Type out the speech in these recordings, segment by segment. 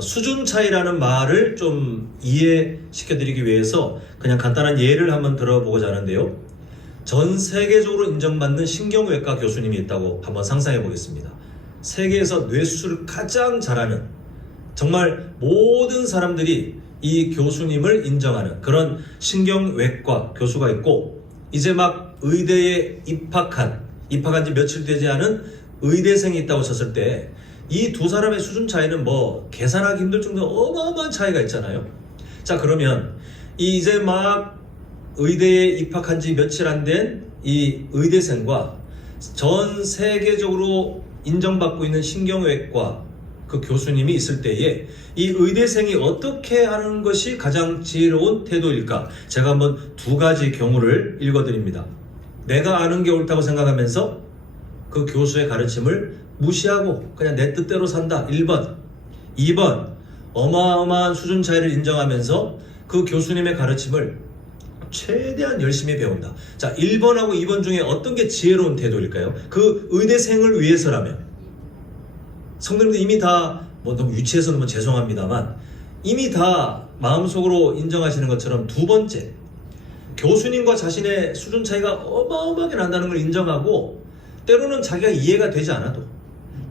수준 차이라는 말을 좀 이해시켜 드리기 위해서 그냥 간단한 예를 한번 들어보고자 하는데요. 전 세계적으로 인정받는 신경외과 교수님이 있다고 한번 상상해 보겠습니다. 세계에서 뇌수술을 가장 잘하는, 정말 모든 사람들이 이 교수님을 인정하는 그런 신경외과 교수가 있고, 이제 막 의대에 입학한 지 며칠 되지 않은 의대생이 있다고 쳤을 때 이 두 사람의 수준 차이는 뭐 계산하기 힘들 정도로 어마어마한 차이가 있잖아요. 자, 그러면 이제 막 의대에 입학한 지 며칠 안 된 이 의대생과 전 세계적으로 인정받고 있는 신경외과 그 교수님이 있을 때에 이 의대생이 어떻게 하는 것이 가장 지혜로운 태도일까? 제가 한번 두 가지 경우를 읽어드립니다. 내가 아는 게 옳다고 생각하면서 그 교수의 가르침을 무시하고 그냥 내 뜻대로 산다. 1번. 2번. 어마어마한 수준 차이를 인정하면서 그 교수님의 가르침을 최대한 열심히 배운다. 자, 1번하고 2번 중에 어떤 게 지혜로운 태도일까요? 그 의대생을 위해서라면. 성도님들 이미 다 너무 유치해서 너무 죄송합니다만 이미 다 마음속으로 인정하시는 것처럼 두 번째, 교수님과 자신의 수준 차이가 어마어마하게 난다는 걸 인정하고, 때로는 자기가 이해가 되지 않아도,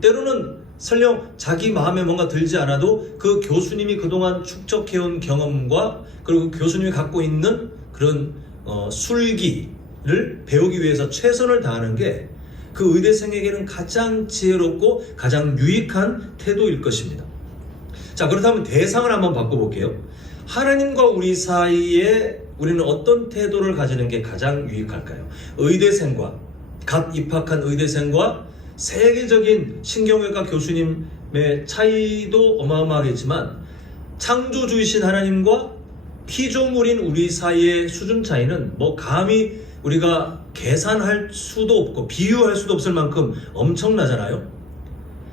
때로는 설령 자기 마음에 뭔가 들지 않아도 그 교수님이 그동안 축적해온 경험과 그리고 교수님이 갖고 있는 그런 술기를 배우기 위해서 최선을 다하는 게 그 의대생에게는 가장 지혜롭고 가장 유익한 태도일 것입니다. 자, 그렇다면 대상을 한번 바꿔볼게요. 하나님과 우리 사이에 우리는 어떤 태도를 가지는 게 가장 유익할까요? 의대생과, 갓 입학한 의대생과 세계적인 신경외과 교수님의 차이도 어마어마하겠지만, 창조주이신 하나님과 피조물인 우리 사이의 수준 차이는 뭐 감히 우리가 계산할 수도 없고 비유할 수도 없을 만큼 엄청나잖아요.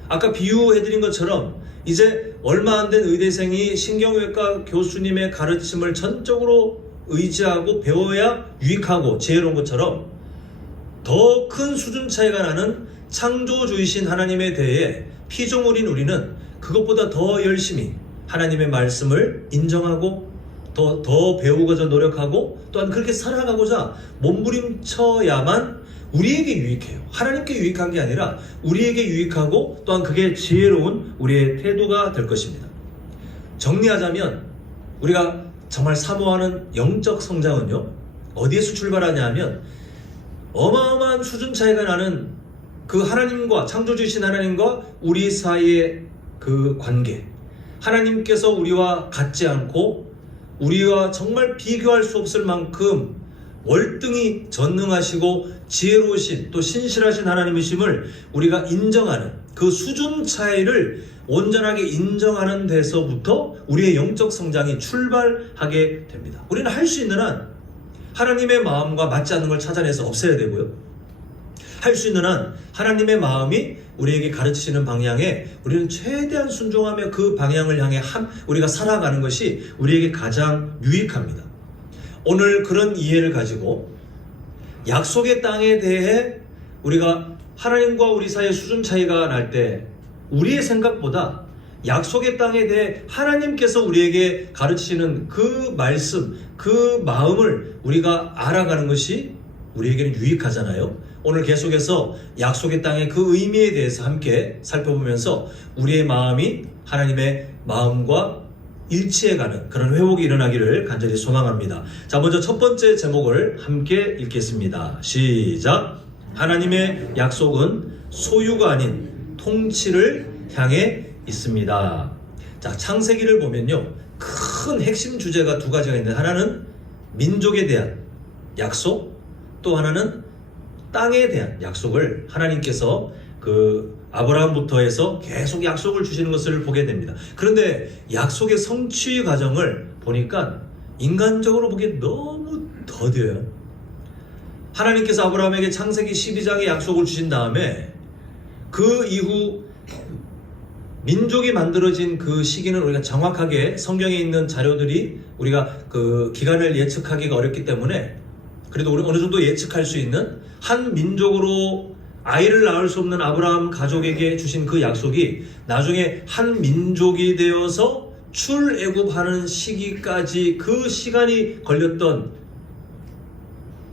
아까 비유해드린 것처럼 이제 얼마 안 된 의대생이 신경외과 교수님의 가르침을 전적으로 의지하고 배워야 유익하고 지혜로운 것처럼, 더 큰 수준 차이가 나는 창조주이신 하나님에 대해 피조물인 우리는 그것보다 더 열심히 하나님의 말씀을 인정하고 더 배우고자 노력하고 또한 그렇게 살아가고자 몸부림쳐야만 우리에게 유익해요. 하나님께 유익한 게 아니라 우리에게 유익하고 또한 그게 지혜로운 우리의 태도가 될 것입니다. 정리하자면 우리가 정말 사모하는 영적 성장은요, 어디에서 출발하냐 하면 어마어마한 수준 차이가 나는 그 하나님과, 창조주이신 하나님과 우리 사이의 그 관계, 하나님께서 우리와 같지 않고 우리와 정말 비교할 수 없을 만큼 월등히 전능하시고 지혜로우신 또 신실하신 하나님이심을 우리가 인정하는 그 수준 차이를 온전하게 인정하는 데서부터 우리의 영적 성장이 출발하게 됩니다. 우리는 할 수 있는 한 하나님의 마음과 맞지 않는 걸 찾아내서 없애야 되고요. 할 수 있는 한 하나님의 마음이 우리에게 가르치시는 방향에 우리는 최대한 순종하며 그 방향을 향해 우리가 살아가는 것이 우리에게 가장 유익합니다. 오늘 그런 이해를 가지고 약속의 땅에 대해 우리가 하나님과 우리 사이의 수준 차이가 날 때 우리의 생각보다 약속의 땅에 대해 하나님께서 우리에게 가르치시는 그 말씀, 그 마음을 우리가 알아가는 것이 우리에게는 유익하잖아요. 오늘 계속해서 약속의 땅의 그 의미에 대해서 함께 살펴보면서 우리의 마음이 하나님의 마음과 일치해가는 그런 회복이 일어나기를 간절히 소망합니다. 자, 먼저 첫 번째 제목을 함께 읽겠습니다. 시작! 하나님의 약속은 소유가 아닌 통치를 향해 있습니다. 자, 창세기를 보면요, 큰 핵심 주제가 두 가지가 있는데, 하나는 민족에 대한 약속, 또 하나는 땅에 대한 약속을 하나님께서 그 아브라함부터 해서 계속 약속을 주시는 것을 보게 됩니다. 그런데 약속의 성취 과정을 보니까 인간적으로 보기에 너무 더뎌요. 하나님께서 아브라함에게 창세기 12장의 약속을 주신 다음에 그 이후 민족이 만들어진 그 시기는 우리가 정확하게 성경에 있는 자료들이 우리가 그 기간을 예측하기가 어렵기 때문에 그래도 우리 어느 정도 예측할 수 있는 한 민족으로 아이를 낳을 수 없는 아브라함 가족에게 주신 그 약속이 나중에 한 민족이 되어서 출애굽하는 시기까지 그 시간이 걸렸던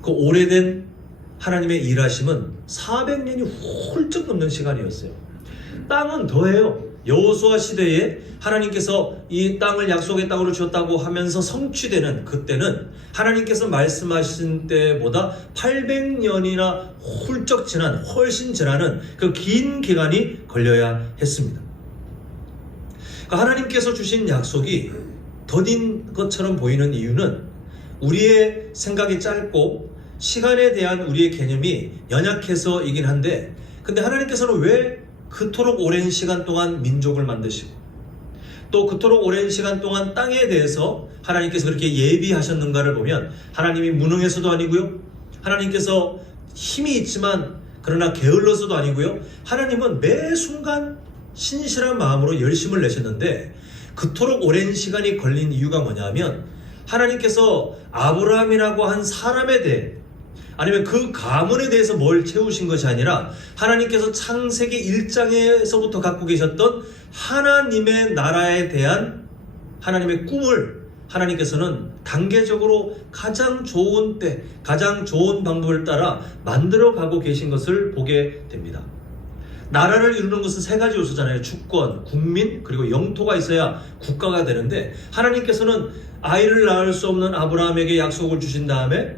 그 오래된 하나님의 일하심은 400년이 훌쩍 넘는 시간이었어요. 땅은 더해요. 여호수아 시대에 하나님께서 이 땅을 약속의 땅으로 주었다고 하면서 성취되는 그때는 하나님께서 말씀하신 때보다 800년이나 훌쩍 지난, 훨씬 지나는 그 긴 기간이 걸려야 했습니다. 그러니까 하나님께서 주신 약속이 더딘 것처럼 보이는 이유는 우리의 생각이 짧고 시간에 대한 우리의 개념이 연약해서이긴 한데, 근데 하나님께서는 왜 그토록 오랜 시간 동안 민족을 만드시고 또 그토록 오랜 시간 동안 땅에 대해서 하나님께서 그렇게 예비하셨는가를 보면, 하나님이 무능해서도 아니고요, 하나님께서 힘이 있지만 그러나 게을러서도 아니고요, 하나님은 매 순간 신실한 마음으로 열심을 내셨는데, 그토록 오랜 시간이 걸린 이유가 뭐냐면 하나님께서 아브라함이라고 한 사람에 대해, 아니면 그 가문에 대해서 뭘 채우신 것이 아니라 하나님께서 창세기 1장에서부터 갖고 계셨던 하나님의 나라에 대한 하나님의 꿈을 하나님께서는 단계적으로 가장 좋은 때, 가장 좋은 방법을 따라 만들어 가고 계신 것을 보게 됩니다. 나라를 이루는 것은 세 가지 요소잖아요. 주권, 국민, 그리고 영토가 있어야 국가가 되는데, 하나님께서는 아이를 낳을 수 없는 아브라함에게 약속을 주신 다음에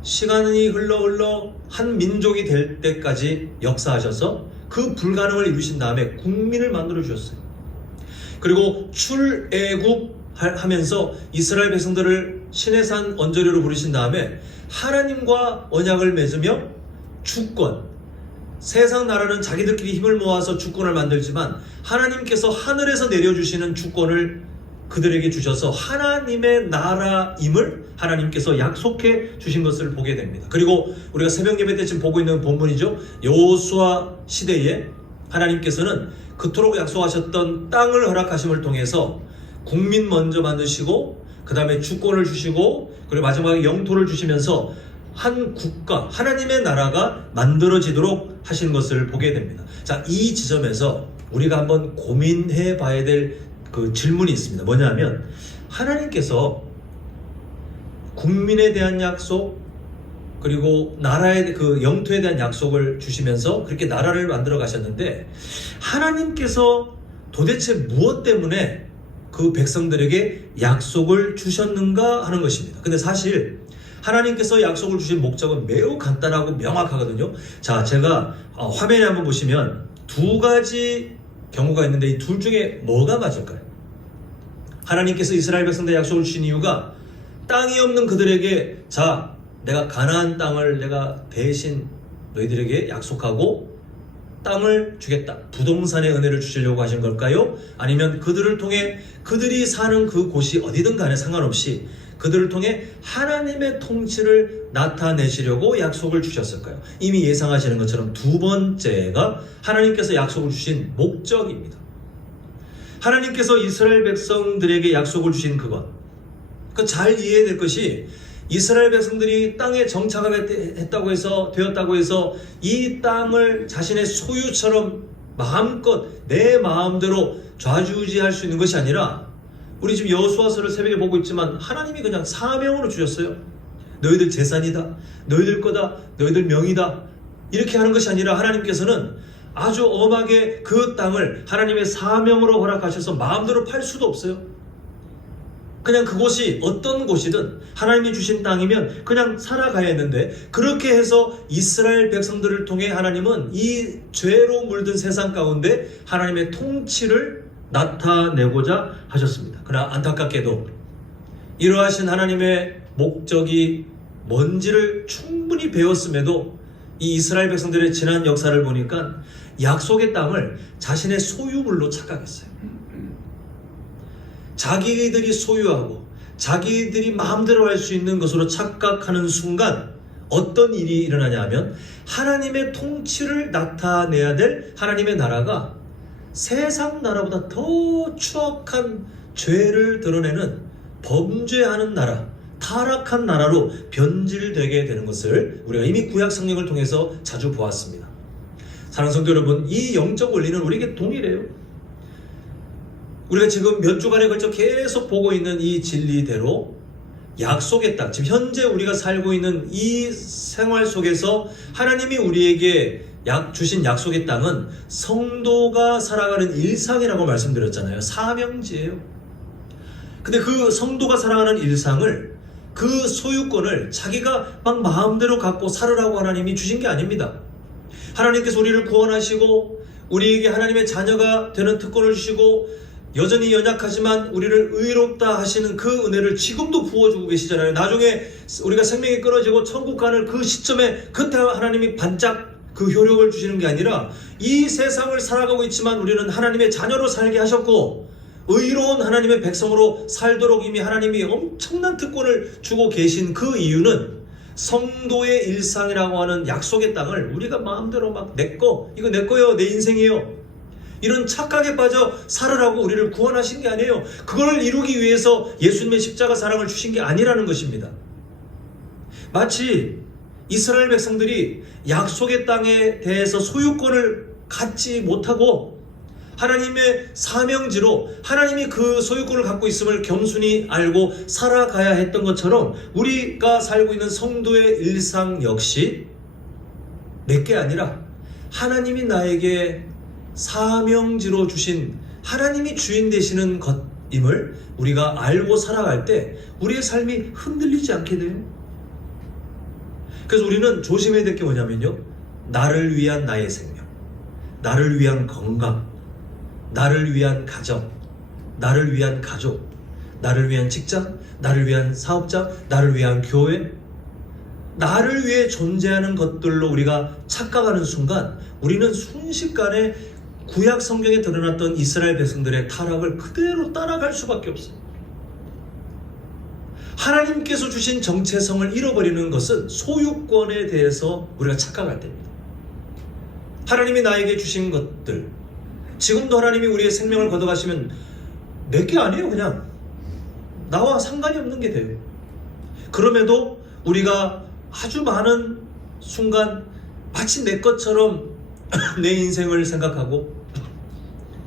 시간이 흘러 한 민족이 될 때까지 역사하셔서 그 불가능을 이루신 다음에 국민을 만들어 주셨어요. 그리고 출애굽 하면서 이스라엘 백성들을 시내산 언저리로 부르신 다음에 하나님과 언약을 맺으며 주권, 세상 나라는 자기들끼리 힘을 모아서 주권을 만들지만 하나님께서 하늘에서 내려주시는 주권을 그들에게 주셔서 하나님의 나라임을 하나님께서 약속해 주신 것을 보게 됩니다. 그리고 우리가 새벽 예배 때쯤 보고 있는 본문이죠. 여호수아 시대에 하나님께서는 그토록 약속하셨던 땅을 허락하심을 통해서 국민 먼저 만드시고, 그 다음에 주권을 주시고, 그리고 마지막에 영토를 주시면서 한 국가, 하나님의 나라가 만들어지도록 하신 것을 보게 됩니다. 자, 이 지점에서 우리가 한번 고민해 봐야 될 그 질문이 있습니다. 뭐냐면, 하나님께서 국민에 대한 약속, 그리고 나라의 그 영토에 대한 약속을 주시면서 그렇게 나라를 만들어 가셨는데, 하나님께서 도대체 무엇 때문에 그 백성들에게 약속을 주셨는가 하는 것입니다. 근데 사실 하나님께서 약속을 주신 목적은 매우 간단하고 명확하거든요. 자, 제가 화면에 한번 보시면 두 가지 경우가 있는데, 이 둘 중에 뭐가 맞을까요? 하나님께서 이스라엘 백성들에 약속을 주신 이유가 땅이 없는 그들에게, 자, 내가 가나안 땅을 내가 대신 너희들에게 약속하고 땅을 주겠다, 부동산의 은혜를 주시려고 하신 걸까요? 아니면 그들을 통해 그들이 사는 그 곳이 어디든 간에 상관없이 그들을 통해 하나님의 통치를 나타내시려고 약속을 주셨을까요? 이미 예상하시는 것처럼 두 번째가 하나님께서 약속을 주신 목적입니다. 하나님께서 이스라엘 백성들에게 약속을 주신 그것, 잘 이해해야 될 것이, 이스라엘 백성들이 땅에 정착하겠다고 해서, 되었다고 해서 이 땅을 자신의 소유처럼 마음껏 내 마음대로 좌지우지할 수 있는 것이 아니라, 우리 지금 여호수아서를 새벽에 보고 있지만 하나님이 그냥 사명으로 주셨어요. 너희들 재산이다, 너희들 거다, 너희들 명이다, 이렇게 하는 것이 아니라 하나님께서는 아주 엄하게 그 땅을 하나님의 사명으로 허락하셔서 마음대로 팔 수도 없어요. 그냥 그곳이 어떤 곳이든 하나님이 주신 땅이면 그냥 살아가야 했는데, 그렇게 해서 이스라엘 백성들을 통해 하나님은 이 죄로 물든 세상 가운데 하나님의 통치를 나타내고자 하셨습니다. 그러나 안타깝게도 이러하신 하나님의 목적이 뭔지를 충분히 배웠음에도 이 이스라엘 백성들의 지난 역사를 보니까 약속의 땅을 자신의 소유물로 착각했어요. 자기들이 소유하고 자기들이 마음대로 할 수 있는 것으로 착각하는 순간 어떤 일이 일어나냐 하면, 하나님의 통치를 나타내야 될 하나님의 나라가 세상 나라보다 더 추악한 죄를 드러내는 범죄하는 나라, 타락한 나라로 변질되게 되는 것을 우리가 이미 구약 성경을 통해서 자주 보았습니다. 사랑하는 성도 여러분, 이 영적 원리는 우리에게 동일해요. 우리가 지금 몇 주간에 걸쳐 계속 보고 있는 이 진리대로 약속의 땅, 지금 현재 우리가 살고 있는 이 생활 속에서 하나님이 우리에게 주신 약속의 땅은 성도가 살아가는 일상이라고 말씀드렸잖아요. 사명지예요. 근데 그 성도가 살아가는 일상을, 그 소유권을 자기가 막 마음대로 갖고 살으라고 하나님이 주신 게 아닙니다. 하나님께서 우리를 구원하시고 우리에게 하나님의 자녀가 되는 특권을 주시고 여전히 연약하지만 우리를 의롭다 하시는 그 은혜를 지금도 부어주고 계시잖아요. 나중에 우리가 생명이 끊어지고 천국 가는 그 시점에 그때 하나님이 반짝 그 효력을 주시는 게 아니라 이 세상을 살아가고 있지만 우리는 하나님의 자녀로 살게 하셨고 의로운 하나님의 백성으로 살도록 이미 하나님이 엄청난 특권을 주고 계신 그 이유는 성도의 일상이라고 하는 약속의 땅을 우리가 마음대로 막 내꺼, 이거 내 거예요, 내 인생이에요, 이런 착각에 빠져 살으라고 우리를 구원하신 게 아니에요. 그걸 이루기 위해서 예수님의 십자가 사랑을 주신 게 아니라는 것입니다. 마치 이스라엘 백성들이 약속의 땅에 대해서 소유권을 갖지 못하고 하나님의 사명지로 하나님이 그 소유권을 갖고 있음을 겸손히 알고 살아가야 했던 것처럼 우리가 살고 있는 성도의 일상 역시 내게 아니라 하나님이 나에게 사명지로 주신 하나님이 주인 되시는 것임을 우리가 알고 살아갈 때 우리의 삶이 흔들리지 않게 돼요. 그래서 우리는 조심해야 될 게 뭐냐면요, 나를 위한 나의 생명, 나를 위한 건강, 나를 위한 가정, 나를 위한 가족, 나를 위한 직장, 나를 위한 사업자, 나를 위한 교회, 나를 위해 존재하는 것들로 우리가 착각하는 순간 우리는 순식간에 구약 성경에 드러났던 이스라엘 백성들의 타락을 그대로 따라갈 수밖에 없어요. 하나님께서 주신 정체성을 잃어버리는 것은 소유권에 대해서 우리가 착각할 때입니다. 하나님이 나에게 주신 것들, 지금도 하나님이 우리의 생명을 걷어가시면 내게 아니에요. 그냥 나와 상관이 없는 게 돼요. 그럼에도 우리가 아주 많은 순간 마치 내 것처럼 내 인생을 생각하고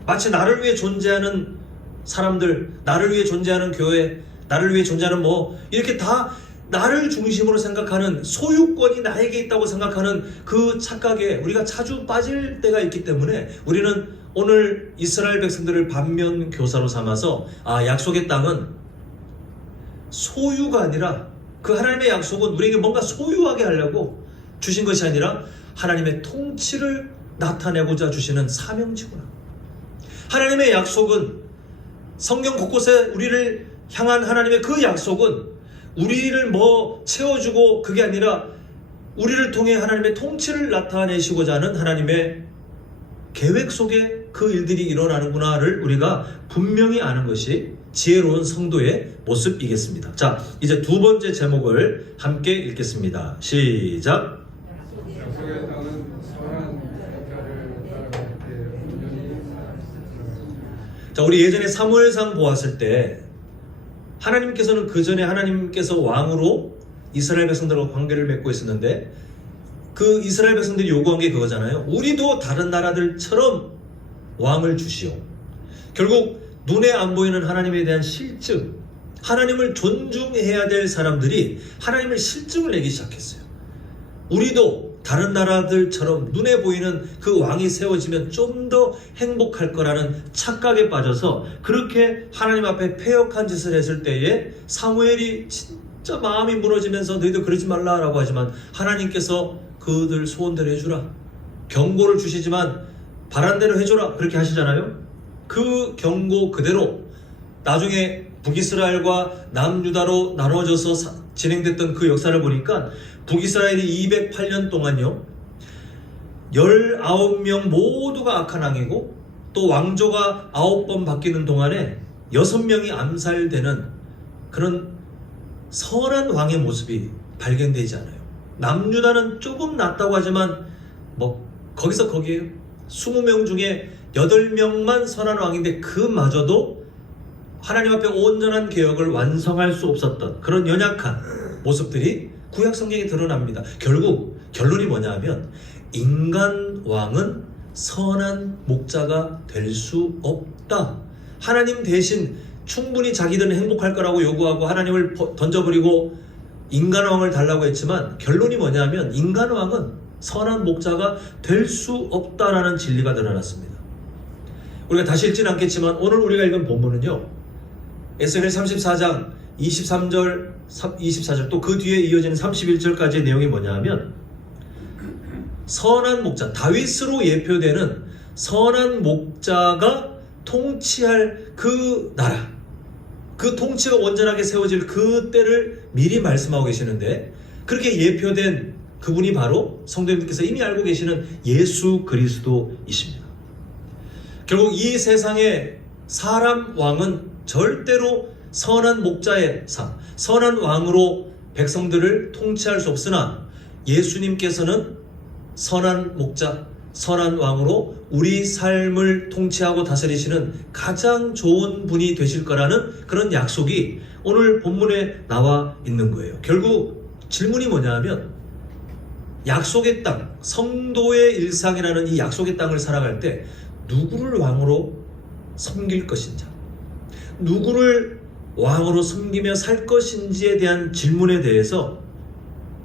마치 나를 위해 존재하는 사람들, 나를 위해 존재하는 교회, 나를 위해 존재하는 이렇게 다 나를 중심으로 생각하는, 소유권이 나에게 있다고 생각하는 그 착각에 우리가 자주 빠질 때가 있기 때문에 우리는 오늘 이스라엘 백성들을 반면 교사로 삼아서 약속의 땅은 소유가 아니라, 그 하나님의 약속은 우리에게 뭔가 소유하게 하려고 주신 것이 아니라 하나님의 통치를 나타내고자 주시는 사명지구나. 하나님의 약속은, 성경 곳곳에 우리를 향한 하나님의 그 약속은 우리를 채워주고 그게 아니라 우리를 통해 하나님의 통치를 나타내시고자 하는 하나님의 계획 속에 그 일들이 일어나는구나를 우리가 분명히 아는 것이 지혜로운 성도의 모습이겠습니다. 자, 이제 두 번째 제목을 함께 읽겠습니다. 시작. 약속의 땅은 선한 대가를 따라갈 때 온전히 자, 우리 예전에 사무엘상 보았을 때 하나님께서는 그 전에 하나님께서 왕으로 이스라엘 백성들과 관계를 맺고 있었는데 그 이스라엘 백성들이 요구한 게 그거잖아요. 우리도 다른 나라들처럼 왕을 주시오. 결국 눈에 안 보이는 하나님에 대한 실증, 하나님을 존중해야 될 사람들이 하나님을 실증을 내기 시작했어요. 우리도 다른 나라들처럼 눈에 보이는 그 왕이 세워지면 좀 더 행복할 거라는 착각에 빠져서 그렇게 하나님 앞에 패역한 짓을 했을 때에 사무엘이 진짜 마음이 무너지면서 너희도 그러지 말라라고 하지만 하나님께서 그들 소원대로 해주라, 경고를 주시지만 바란 대로 해줘라, 그렇게 하시잖아요. 그 경고 그대로 나중에 북이스라엘과 남유다로 나눠져서 진행됐던 그 역사를 보니까 북이스라엘이 208년 동안요 19명 모두가 악한 왕이고 또 왕조가 9번 바뀌는 동안에 6명이 암살되는 그런 선한 왕의 모습이 발견되지 않아요. 남유다는 조금 낫다고 하지만 거기서 거기에요. 20명 중에 8명만 선한 왕인데 그마저도 하나님 앞에 온전한 개혁을 완성할 수 없었던 그런 연약한 모습들이 구약 성경에 드러납니다. 결국 결론이 뭐냐 하면 인간 왕은 선한 목자가 될 수 없다. 하나님 대신 충분히 자기들은 행복할 거라고 요구하고 하나님을 던져버리고 인간 왕을 달라고 했지만 결론이 뭐냐면 인간 왕은 선한 목자가 될 수 없다라는 진리가 드러났습니다. 우리가 다시 읽지는 않겠지만 오늘 우리가 읽은 본문은요, 에스겔 34장 23절 24절 또 그 뒤에 이어지는 31절까지의 내용이 뭐냐 하면 선한 목자, 다윗으로 예표되는 선한 목자가 통치할 그 나라, 그 통치가 온전하게 세워질 그 때를 미리 말씀하고 계시는데, 그렇게 예표된 그분이 바로 성도님들께서 이미 알고 계시는 예수 그리스도이십니다. 결국 이 세상의 사람 왕은 절대로 선한 목자의 삶, 선한 왕으로 백성들을 통치할 수 없으나 예수님께서는 선한 목자, 선한 왕으로 우리 삶을 통치하고 다스리시는 가장 좋은 분이 되실 거라는 그런 약속이 오늘 본문에 나와 있는 거예요. 결국 질문이 뭐냐 하면 약속의 땅, 성도의 일상이라는 이 약속의 땅을 살아갈 때 누구를 왕으로 섬길 것인지, 누구를 왕으로 섬기며 살 것인지에 대한 질문에 대해서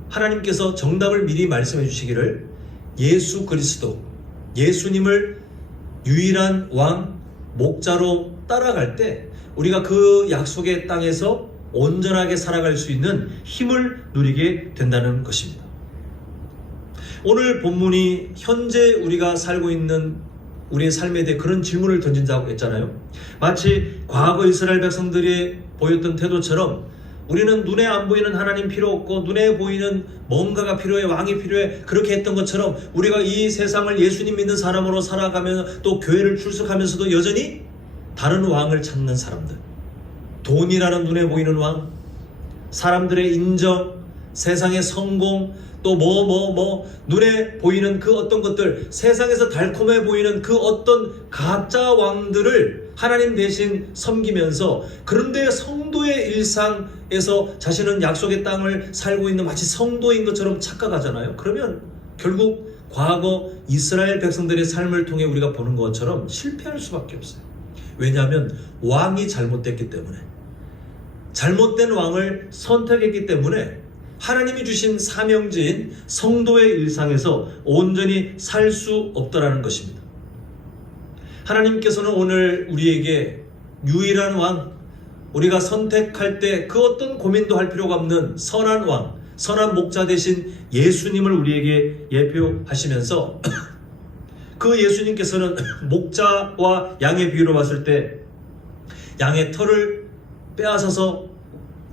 하나님께서 정답을 미리 말씀해 주시기를 예수 그리스도, 예수님을 유일한 왕, 목자로 따라갈 때 우리가 그 약속의 땅에서 온전하게 살아갈 수 있는 힘을 누리게 된다는 것입니다. 오늘 본문이 현재 우리가 살고 있는 우리의 삶에 대해 그런 질문을 던진다고 했잖아요. 마치 과거 이스라엘 백성들이 보였던 태도처럼 우리는 눈에 안 보이는 하나님 필요 없고 눈에 보이는 뭔가가 필요해, 왕이 필요해, 그렇게 했던 것처럼 우리가 이 세상을 예수님 믿는 사람으로 살아가면 또 교회를 출석하면서도 여전히 다른 왕을 찾는 사람들, 돈이라는 눈에 보이는 왕, 사람들의 인정, 세상의 성공, 또 눈에 보이는 그 어떤 것들, 세상에서 달콤해 보이는 그 어떤 가짜 왕들을 하나님 대신 섬기면서, 그런데 성도의 일상에서 자신은 약속의 땅을 살고 있는 마치 성도인 것처럼 착각하잖아요. 그러면 결국 과거 이스라엘 백성들의 삶을 통해 우리가 보는 것처럼 실패할 수밖에 없어요. 왜냐하면 왕이 잘못됐기 때문에, 잘못된 왕을 선택했기 때문에 하나님이 주신 사명제인 성도의 일상에서 온전히 살 수 없다라는 것입니다. 하나님께서는 오늘 우리에게 유일한 왕, 우리가 선택할 때 그 어떤 고민도 할 필요가 없는 선한 왕, 선한 목자 되신 예수님을 우리에게 예표하시면서 그 예수님께서는 목자와 양의 비유로 봤을 때 양의 털을 빼앗아서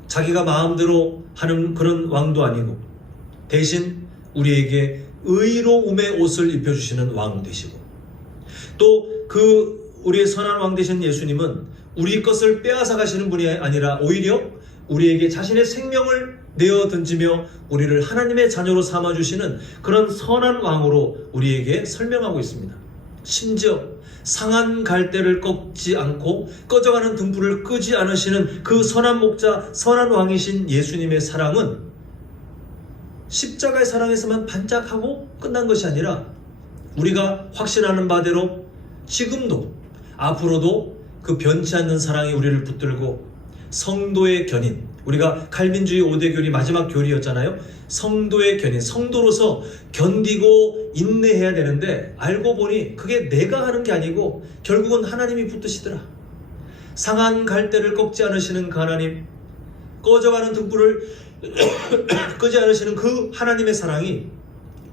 자기가 마음대로 하는 그런 왕도 아니고 대신 우리에게 의로움의 옷을 입혀주시는 왕 되시고, 또 그 우리의 선한 왕 되신 예수님은 우리 것을 빼앗아 가시는 분이 아니라 오히려 우리에게 자신의 생명을 내어 던지며 우리를 하나님의 자녀로 삼아주시는 그런 선한 왕으로 우리에게 설명하고 있습니다. 심지어 상한 갈대를 꺾지 않고 꺼져가는 등불을 끄지 않으시는 그 선한 목자, 선한 왕이신 예수님의 사랑은 십자가의 사랑에서만 반짝하고 끝난 것이 아니라 우리가 확신하는 바대로 지금도 앞으로도 그 변치 않는 사랑이 우리를 붙들고 성도의 견인, 우리가 칼빈주의 5대 교리 마지막 교리였잖아요. 성도의 견인, 성도로서 견디고 인내해야 되는데 알고 보니 그게 내가 하는 게 아니고 결국은 하나님이 붙드시더라. 상한 갈대를 꺾지 않으시는 그 하나님, 꺼져가는 등불을 끄지 않으시는 그 하나님의 사랑이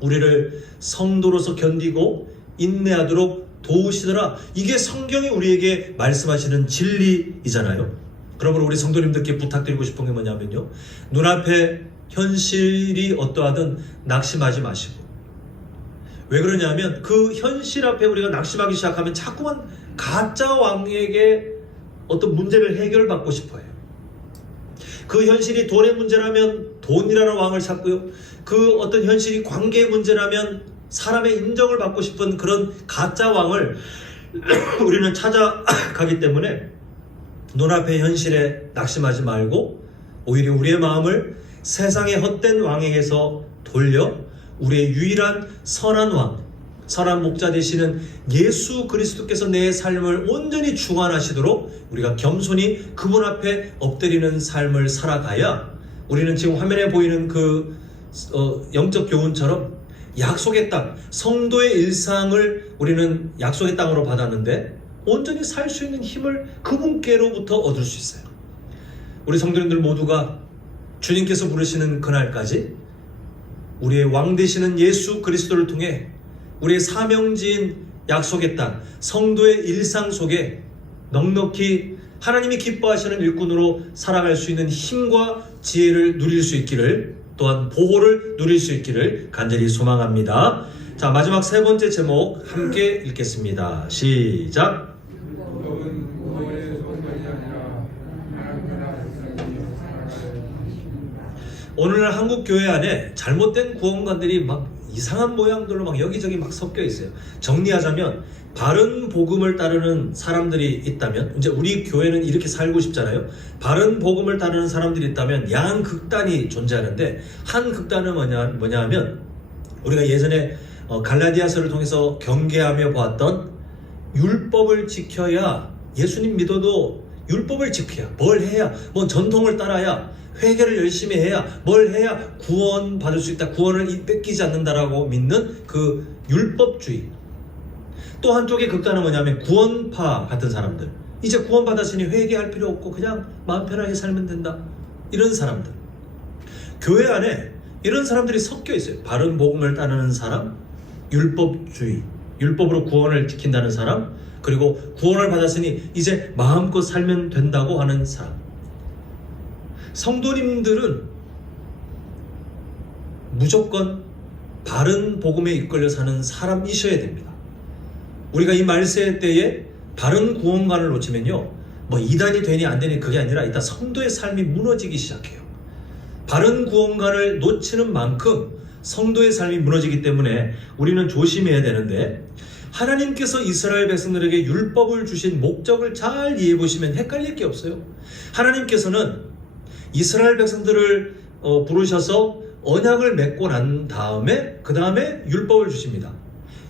우리를 성도로서 견디고 인내하도록 도우시더라. 이게 성경이 우리에게 말씀하시는 진리이잖아요. 그러므로 우리 성도님들께 부탁드리고 싶은 게 뭐냐면요, 눈앞에 현실이 어떠하든 낙심하지 마시고, 왜 그러냐면 그 현실 앞에 우리가 낙심하기 시작하면 자꾸만 가짜 왕에게 어떤 문제를 해결받고 싶어요. 그 현실이 돈의 문제라면 돈이라는 왕을 찾고요, 그 어떤 현실이 관계의 문제라면 사람의 인정을 받고 싶은 그런 가짜 왕을 우리는 찾아가기 때문에 눈앞의 현실에 낙심하지 말고 오히려 우리의 마음을 세상의 헛된 왕에게서 돌려 우리의 유일한 선한 왕, 선한 목자 되시는 예수 그리스도께서 내 삶을 온전히 주관하시도록 우리가 겸손히 그분 앞에 엎드리는 삶을 살아가야 우리는 지금 화면에 보이는 그 영적 교훈처럼 약속의 땅, 성도의 일상을 우리는 약속의 땅으로 받았는데 온전히 살 수 있는 힘을 그분께로부터 얻을 수 있어요. 우리 성도님들 모두가 주님께서 부르시는 그날까지 우리의 왕 되시는 예수 그리스도를 통해 우리의 사명지인 약속의 땅, 성도의 일상 속에 넉넉히 하나님이 기뻐하시는 일꾼으로 살아갈 수 있는 힘과 지혜를 누릴 수 있기를, 또한 보호를 누릴 수 있기를 간절히 소망합니다. 자, 마지막 세 번째 제목 함께 읽겠습니다. 시작. 율법은 구원의 소원이 아니라 하나님 나라 백성이 살아가야 오늘날 한국 교회 안에 잘못된 구원관들이 막 이상한 모양들로 막 여기저기 막 섞여 있어요. 정리하자면 바른 복음을 따르는 사람들이 있다면, 이제 우리 교회는 이렇게 살고 싶잖아요. 바른 복음을 따르는 사람들이 있다면 양극단이 존재하는데, 한 극단은 뭐냐 하면 우리가 예전에 갈라디아서를 통해서 경계하며 보았던 율법을 지켜야, 예수님 믿어도 율법을 지켜야, 뭘 해야, 뭐 전통을 따라야, 회개를 열심히 해야, 뭘 해야 구원 받을 수 있다, 구원을 뺏기지 않는다라고 믿는 그 율법주의. 또 한쪽의 극단은 뭐냐면 구원파 같은 사람들, 이제 구원 받았으니 회개할 필요 없고 그냥 마음 편하게 살면 된다, 이런 사람들. 교회 안에 이런 사람들이 섞여 있어요. 바른 복음을 따르는 사람, 율법주의, 율법으로 구원을 지킨다는 사람, 그리고 구원을 받았으니 이제 마음껏 살면 된다고 하는 사람. 성도님들은 무조건 바른 복음에 이끌려 사는 사람이셔야 됩니다. 우리가 이 말세 때에 바른 구원관을 놓치면요, 뭐 이단이 되니 안 되니 그게 아니라 일단 성도의 삶이 무너지기 시작해요. 바른 구원관을 놓치는 만큼 성도의 삶이 무너지기 때문에 우리는 조심해야 되는데, 하나님께서 이스라엘 백성들에게 율법을 주신 목적을 잘 이해해 보시면 헷갈릴 게 없어요. 하나님께서는 이스라엘 백성들을 부르셔서 언약을 맺고 난 다음에 그 다음에 율법을 주십니다.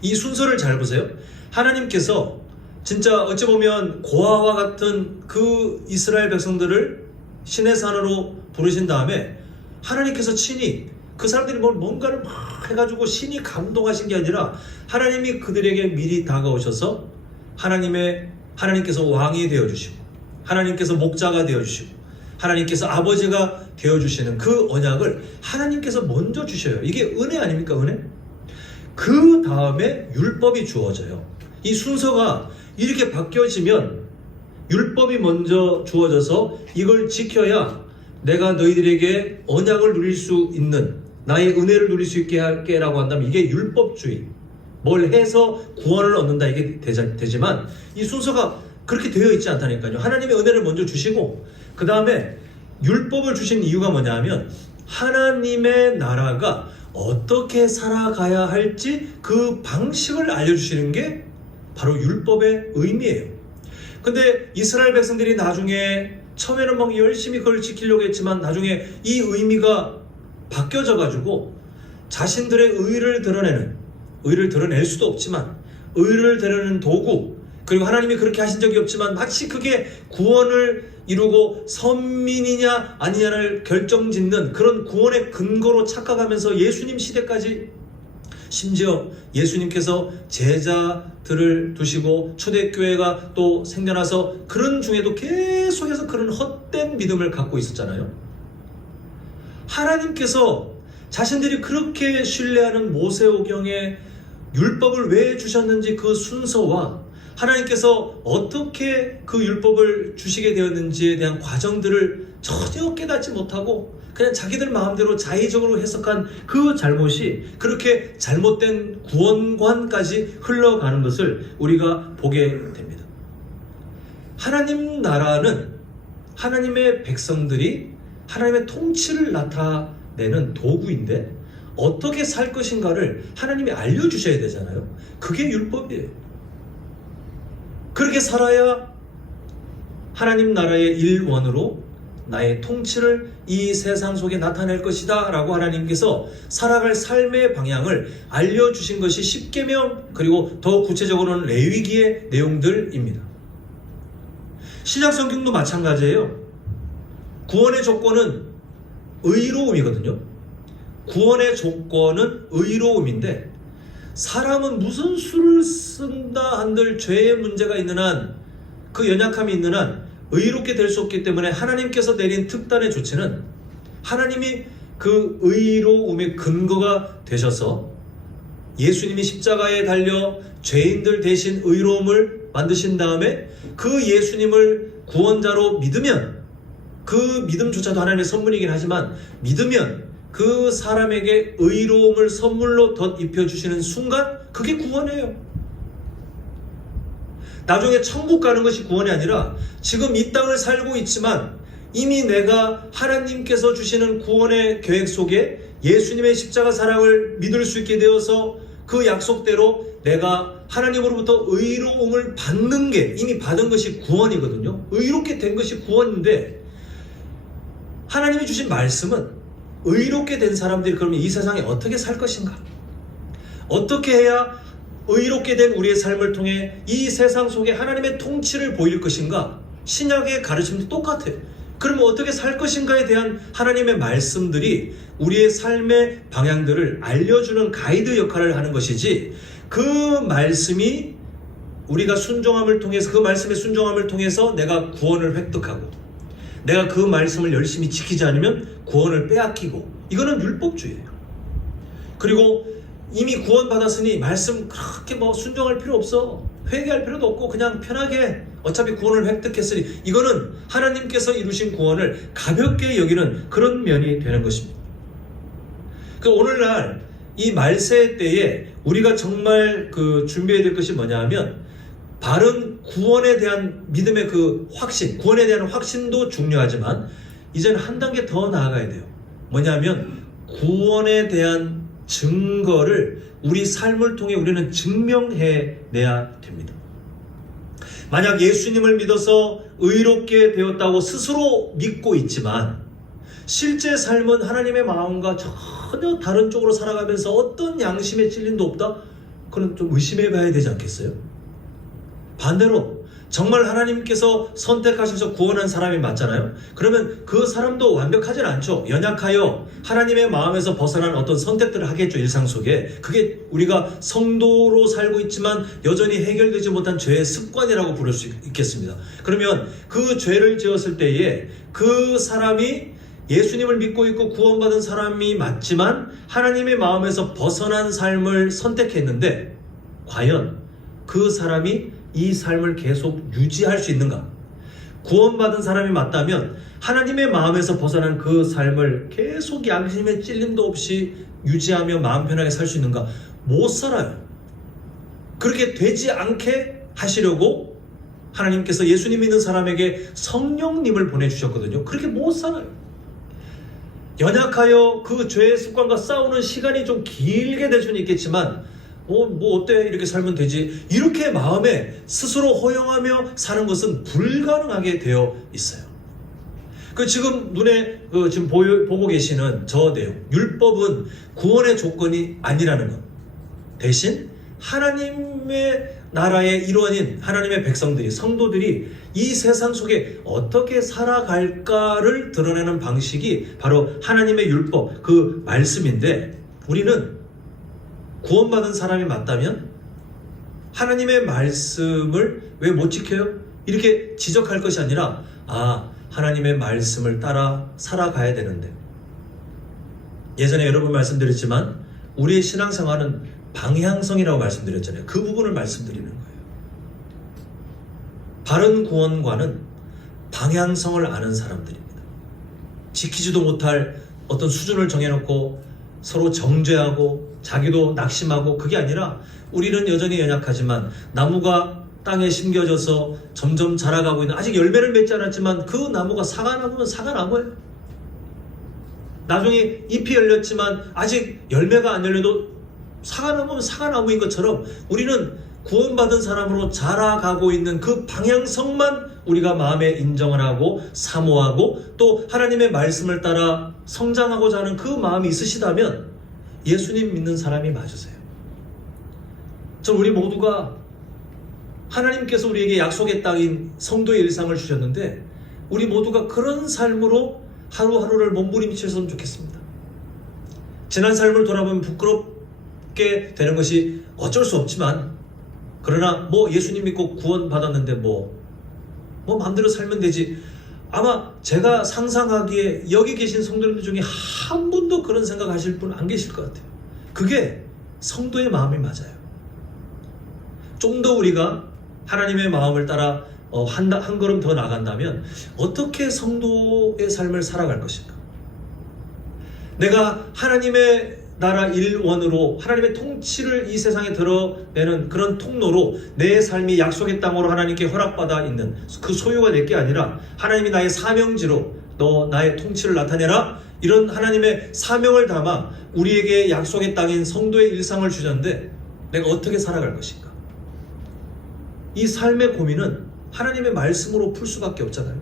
이 순서를 잘 보세요. 하나님께서 진짜 어찌 보면 고아와 같은 그 이스라엘 백성들을 신의 산으로 부르신 다음에 하나님께서 친히 그 사람들이 뭔가를 막 해가지고 신이 감동하신 게 아니라 하나님이 그들에게 미리 다가오셔서 하나님께서 왕이 되어주시고, 하나님께서 목자가 되어주시고, 하나님께서 아버지가 되어주시는 그 언약을 하나님께서 먼저 주셔요. 이게 은혜 아닙니까? 은혜? 그 다음에 율법이 주어져요. 이 순서가 이렇게 바뀌어지면 율법이 먼저 주어져서 이걸 지켜야 내가 너희들에게 언약을 누릴 수 있는, 나의 은혜를 누릴 수 있게 할게 라고 한다면 이게 율법주의, 뭘 해서 구원을 얻는다, 이게 되지만 이 순서가 그렇게 되어 있지 않다니까요. 하나님의 은혜를 먼저 주시고 그 다음에 율법을 주신 이유가 뭐냐 하면 하나님의 나라가 어떻게 살아가야 할지 그 방식을 알려주시는 게 바로 율법의 의미예요. 근데 이스라엘 백성들이 나중에 처음에는 막 열심히 그걸 지키려고 했지만 나중에 이 의미가 바뀌어져 가지고 자신들의 의를 드러낼 수도 없지만 의를 드러내는 도구, 그리고 하나님이 그렇게 하신 적이 없지만 마치 그게 구원을 이루고 선민이냐 아니냐를 결정짓는 그런 구원의 근거로 착각하면서 예수님 시대까지, 심지어 예수님께서 제자들을 두시고 초대교회가 또 생겨나서 그런 중에도 계속해서 그런 헛된 믿음을 갖고 있었잖아요. 하나님께서 자신들이 그렇게 신뢰하는 모세오경의 율법을 왜 주셨는지 그 순서와 하나님께서 어떻게 그 율법을 주시게 되었는지에 대한 과정들을 전혀 깨닫지 못하고 그냥 자기들 마음대로 자의적으로 해석한 그 잘못이 그렇게 잘못된 구원관까지 흘러가는 것을 우리가 보게 됩니다. 하나님 나라는 하나님의 백성들이 하나님의 통치를 나타내는 도구인데 어떻게 살 것인가를 하나님이 알려주셔야 되잖아요. 그게 율법이에요. 그렇게 살아야 하나님 나라의 일원으로 나의 통치를 이 세상 속에 나타낼 것이다 라고 하나님께서 살아갈 삶의 방향을 알려주신 것이 십계명, 그리고 더 구체적으로는 레위기의 내용들입니다. 신약 성경도 마찬가지예요. 구원의 조건은 의로움이거든요. 구원의 조건은 의로움인데, 사람은 무슨 수를 쓴다 한들 죄의 문제가 있는 한, 그 연약함이 있는 한 의롭게 될 수 없기 때문에 하나님께서 내린 특단의 조치는 하나님이 그 의로움의 근거가 되셔서 예수님이 십자가에 달려 죄인들 대신 의로움을 만드신 다음에 그 예수님을 구원자로 믿으면, 그 믿음조차도 하나님의 선물이긴 하지만 믿으면 그 사람에게 의로움을 선물로 덧입혀주시는 순간, 그게 구원이에요. 나중에 천국 가는 것이 구원이 아니라 지금 이 땅을 살고 있지만 이미 내가 하나님께서 주시는 구원의 계획 속에 예수님의 십자가 사랑을 믿을 수 있게 되어서 그 약속대로 내가 하나님으로부터 의로움을 받는 게, 이미 받은 것이 구원이거든요. 의롭게 된 것이 구원인데, 하나님이 주신 말씀은 의롭게 된 사람들이 그러면 이 세상에 어떻게 살 것인가? 어떻게 해야 의롭게 된 우리의 삶을 통해 이 세상 속에 하나님의 통치를 보일 것인가? 신약의 가르침도 똑같아요. 그러면 어떻게 살 것인가에 대한 하나님의 말씀들이 우리의 삶의 방향들을 알려주는 가이드 역할을 하는 것이지, 그 말씀이 우리가 순종함을 통해서, 그 말씀의 순종함을 통해서 내가 구원을 획득하고, 내가 그 말씀을 열심히 지키지 않으면 구원을 빼앗기고, 이거는 율법주의예요. 그리고 이미 구원받았으니 말씀 그렇게 순종할 필요 없어, 회개할 필요도 없고 그냥 편하게 어차피 구원을 획득했으니, 이거는 하나님께서 이루신 구원을 가볍게 여기는 그런 면이 되는 것입니다. 그 오늘날 이 말세 때에 우리가 정말 준비해야 될 것이 뭐냐 하면, 바른 구원에 대한 믿음의 그 확신, 구원에 대한 확신도 중요하지만 이제는 한 단계 더 나아가야 돼요. 뭐냐면 구원에 대한 증거를 우리 삶을 통해 우리는 증명해내야 됩니다. 만약 예수님을 믿어서 의롭게 되었다고 스스로 믿고 있지만 실제 삶은 하나님의 마음과 전혀 다른 쪽으로 살아가면서 어떤 양심의 찔림도 없다? 그건 좀 의심해 봐야 되지 않겠어요? 반대로 정말 하나님께서 선택하셔서 구원한 사람이 맞잖아요. 그러면 그 사람도 완벽하진 않죠. 연약하여 하나님의 마음에서 벗어난 어떤 선택들을 하겠죠, 일상 속에. 그게 우리가 성도로 살고 있지만 여전히 해결되지 못한 죄의 습관이라고 부를 수 있겠습니다. 그러면 그 죄를 지었을 때에 그 사람이 예수님을 믿고 있고 구원받은 사람이 맞지만 하나님의 마음에서 벗어난 삶을 선택했는데, 과연 그 사람이 이 삶을 계속 유지할 수 있는가? 구원받은 사람이 맞다면 하나님의 마음에서 벗어난 그 삶을 계속 양심의 찔림도 없이 유지하며 마음 편하게 살 수 있는가? 못 살아요. 그렇게 되지 않게 하시려고 하나님께서 예수님 믿는 사람에게 성령님을 보내주셨거든요. 그렇게 못 살아요. 연약하여 그 죄의 습관과 싸우는 시간이 좀 길게 될 수는 있겠지만 어때? 이렇게 살면 되지. 이렇게 마음에 스스로 허용하며 사는 것은 불가능하게 되어 있어요. 지금 눈에 지금 보고 계시는 저 내용, 율법은 구원의 조건이 아니라는 것. 대신 하나님의 나라의 일원인 하나님의 백성들이, 성도들이 이 세상 속에 어떻게 살아갈까를 드러내는 방식이 바로 하나님의 율법, 그 말씀인데, 우리는 구원받은 사람이 맞다면 하나님의 말씀을 왜 못 지켜요? 이렇게 지적할 것이 아니라, 하나님의 말씀을 따라 살아가야 되는데, 예전에 여러 번 말씀드렸지만 우리의 신앙생활은 방향성이라고 말씀드렸잖아요. 그 부분을 말씀드리는 거예요. 바른 구원과는 방향성을 아는 사람들입니다. 지키지도 못할 어떤 수준을 정해놓고 서로 정죄하고 자기도 낙심하고, 그게 아니라 우리는 여전히 연약하지만 나무가 땅에 심겨져서 점점 자라가고 있는, 아직 열매를 맺지 않았지만 그 나무가 사과나무면 사과나무예요. 나중에 잎이 열렸지만 아직 열매가 안 열려도 사과나무면 사과나무인 것처럼 우리는 구원받은 사람으로 자라가고 있는 그 방향성만 우리가 마음에 인정을 하고 사모하고 또 하나님의 말씀을 따라 성장하고자 하는 그 마음이 있으시다면 예수님 믿는 사람이 맞으세요. 저는 우리 모두가 하나님께서 우리에게 약속의 땅인 성도의 일상을 주셨는데 우리 모두가 그런 삶으로 하루하루를 몸부림치셨으면 좋겠습니다. 지난 삶을 돌아보면 부끄럽게 되는 것이 어쩔 수 없지만 그러나 예수님 믿고 구원받았는데 마음대로 살면 되지. 아마 제가 상상하기에 여기 계신 성도님들 중에 한 분도 그런 생각하실 분 안 계실 것 같아요. 그게 성도의 마음이 맞아요. 좀 더 우리가 하나님의 마음을 따라 한 걸음 더 나간다면 어떻게 성도의 삶을 살아갈 것인가? 내가 하나님의 나라 일원으로 하나님의 통치를 이 세상에 드러내는 그런 통로로 내 삶이 약속의 땅으로 하나님께 허락받아 있는 그 소유가 될 게 아니라 하나님이 나의 사명지로 너 나의 통치를 나타내라, 이런 하나님의 사명을 담아 우리에게 약속의 땅인 성도의 일상을 주셨는데 내가 어떻게 살아갈 것인가? 이 삶의 고민은 하나님의 말씀으로 풀 수밖에 없잖아요.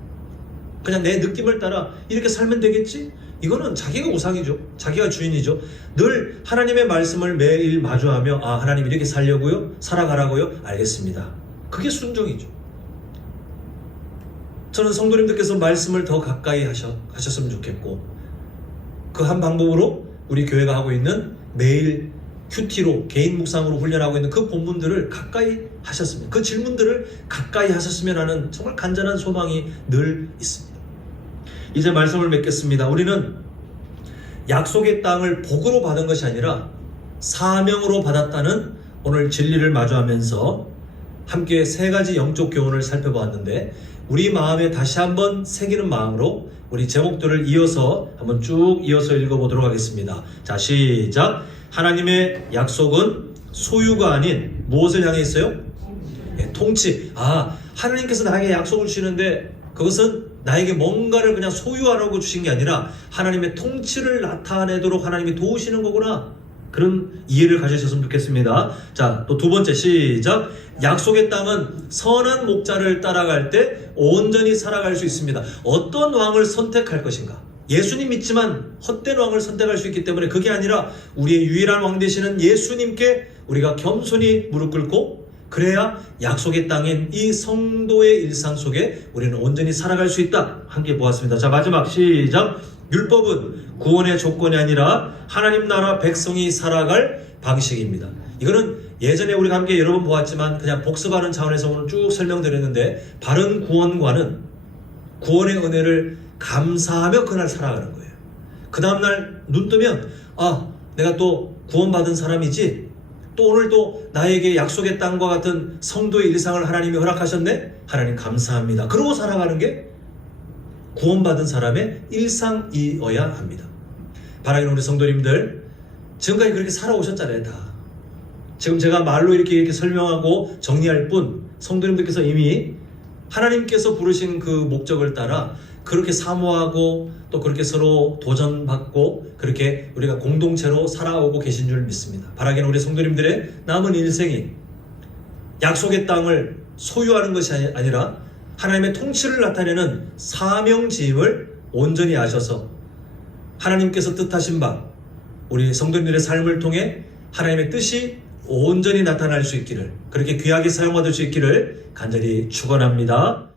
그냥 내 느낌을 따라 이렇게 살면 되겠지? 이거는 자기가 우상이죠. 자기가 주인이죠. 늘 하나님의 말씀을 매일 마주하며 하나님 이렇게 살려고요? 살아가라고요? 알겠습니다. 그게 순종이죠. 저는 성도님들께서 말씀을 더 가까이 하셨으면 좋겠고 그 한 방법으로 우리 교회가 하고 있는 매일 큐티로 개인 묵상으로 훈련하고 있는 그 본문들을 가까이 하셨으면, 그 질문들을 가까이 하셨으면 하는 정말 간절한 소망이 늘 있습니다. 이제 말씀을 맺겠습니다. 우리는 약속의 땅을 복으로 받은 것이 아니라 사명으로 받았다는 오늘 진리를 마주하면서 함께 세 가지 영적 교훈을 살펴보았는데 우리 마음에 다시 한번 새기는 마음으로 우리 제목들을 이어서 한번 쭉 이어서 읽어보도록 하겠습니다. 자, 시작. 하나님의 약속은 소유가 아닌 무엇을 향해 있어요? 통치. 하나님께서 나에게 약속을 주시는데 그것은 나에게 뭔가를 그냥 소유하라고 주신 게 아니라 하나님의 통치를 나타내도록 하나님이 도우시는 거구나. 그런 이해를 가지셨으면 좋겠습니다. 자, 또 두 번째, 시작. 약속의 땅은 선한 목자를 따라갈 때 온전히 살아갈 수 있습니다. 어떤 왕을 선택할 것인가? 예수님 믿지만 헛된 왕을 선택할 수 있기 때문에 그게 아니라 우리의 유일한 왕 되시는 예수님께 우리가 겸손히 무릎 꿇고 그래야 약속의 땅인 이 성도의 일상 속에 우리는 온전히 살아갈 수 있다. 함께 보았습니다. 자, 마지막 시작. 율법은 구원의 조건이 아니라 하나님 나라 백성이 살아갈 방식입니다. 이거는 예전에 우리가 함께 여러 번 보았지만 그냥 복습하는 차원에서 오늘 쭉 설명드렸는데 바른 구원과는 구원의 은혜를 감사하며 그날 살아가는 거예요. 그 다음날 눈 뜨면 내가 또 구원받은 사람이지, 또 오늘도 나에게 약속의 땅과 같은 성도의 일상을 하나님이 허락하셨네? 하나님 감사합니다. 그러고 살아가는 게 구원받은 사람의 일상이어야 합니다. 바라기는 우리 성도님들 지금까지 그렇게 살아오셨잖아요. 다. 지금 제가 말로 이렇게 설명하고 정리할 뿐 성도님들께서 이미 하나님께서 부르신 그 목적을 따라 그렇게 사모하고 또 그렇게 서로 도전받고 그렇게 우리가 공동체로 살아오고 계신 줄 믿습니다. 바라기는 우리 성도님들의 남은 일생이 약속의 땅을 소유하는 것이 아니라 하나님의 통치를 나타내는 사명지임을 온전히 아셔서 하나님께서 뜻하신 바 우리 성도님들의 삶을 통해 하나님의 뜻이 온전히 나타날 수 있기를, 그렇게 귀하게 사용받을 수 있기를 간절히 축원합니다.